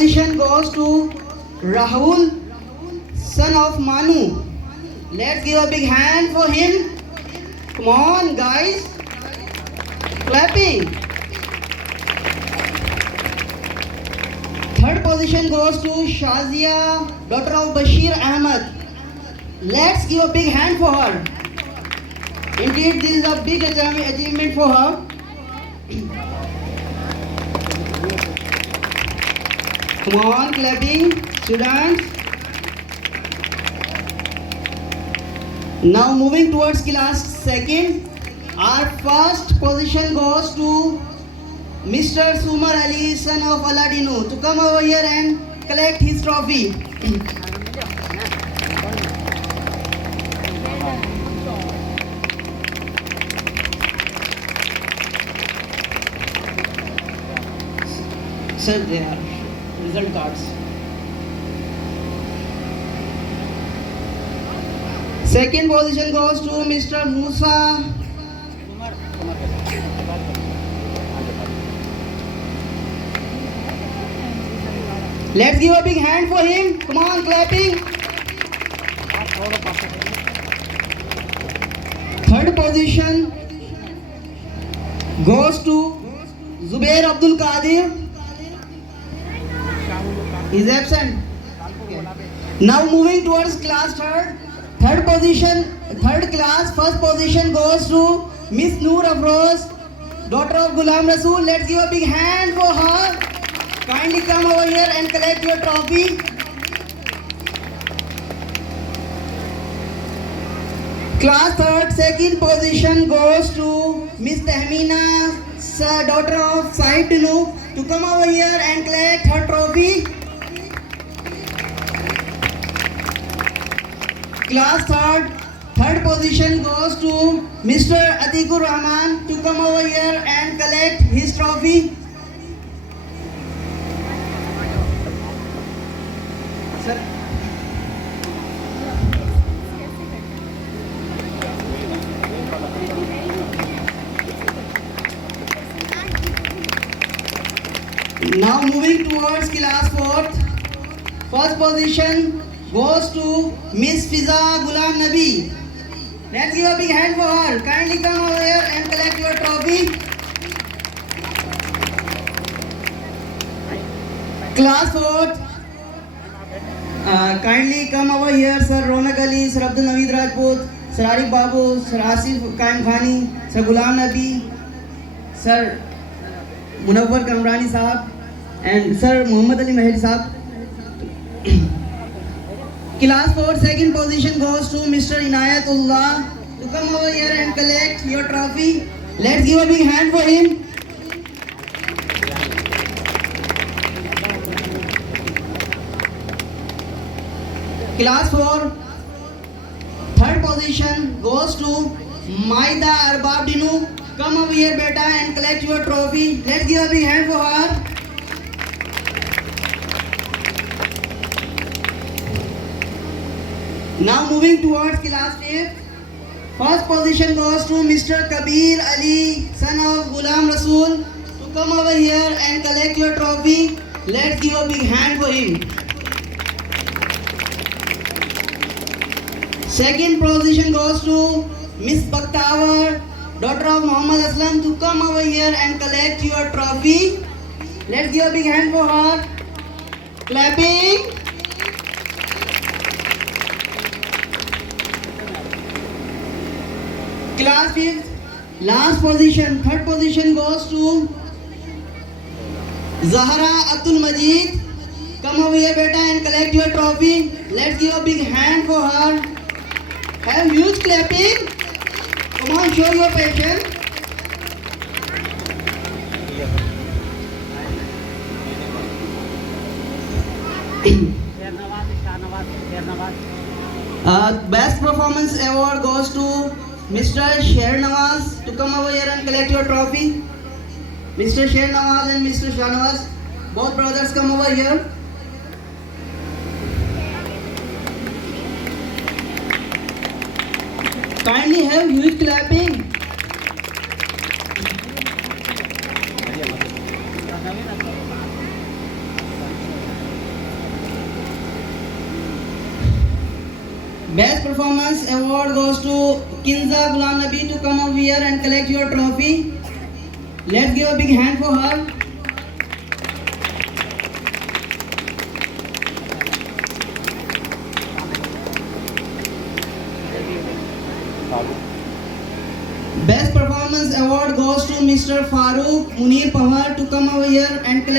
position goes to Rahul, son of Manu. Let's give a big hand for him. Come on, guys. Clapping. Third position goes to Shazia, daughter of Bashir Ahmed. Let's give a big hand for her. Indeed, this is a big achievement for her. Come on, clapping, students. Now moving towards class second. Our first position goes to Mr. Sumar Ali, son of Aladino, to come over here and collect his trophy. Sir, they are result cards. Second position goes to Mr. Musa. Let's give a big hand for him. Come on, clapping. Third position goes to Zubair Abdul Qadir. He is absent. Okay. Now moving towards class third. Third class, first position goes to Miss Noor Afroz, daughter of Ghulam Rasool. Let's give a big hand for her. Kindly come over here and collect your trophy. Class third, second position goes to Miss Tahmina, daughter of Sahib Tinu, to come over here and collect her trophy. Class third position goes to Mr. Atikur Rahman, to come over here and collect his trophy. Sir. Now moving towards class fourth. First position goes to Miss Fiza Ghulam Nabi. Let's give a big hand for her. Kindly come over here and collect your trophy. Class 4th. Kindly come over here, Sir Ronak Ali, Sir Abdul Naveed Rajput, Sir Arif Babu, Sir Asif Qaim Khani, Sir Ghulam Nabi, Sir Munawwar Kamrani Sahab, and Sir Muhammad Ali Mahir Sahab. Class 4 second position goes to Mr. Inayatullah, to come over here and collect your trophy. Let's give a big hand for him. Class 4 third position goes to Maida Arbab Dinu. Come over here, beta, and collect your trophy. Let's give a big hand for her. Now moving towards class 5th. First position goes to Mr. Kabir Ali, son of Ghulam Rasool, to come over here and collect your trophy. Let's give a big hand for him. Second position goes to Miss Bakhtawar, daughter of Muhammad Aslam, to come over here and collect your trophy. Let's give a big hand for her. Clapping. Class 5th, last position, third position goes to Zahra Abdul Majid. Come over here, beta, and collect your trophy. Let's give a big hand for her. Have huge clapping. Come on, show your passion. Best performance award goes to Mr. Sher Nawaz, to come over here and collect your trophy. Mr. Sher Nawaz and Mr. Shah Nawaz, both brothers, come over here. Kindly have huge clapping. Best performance award goes to Kinza Ghulam Nabi to come over here and collect your trophy. Let's give a big hand for her. Best performance award goes to Mr. Farooq Munir Pawar to come over here and collect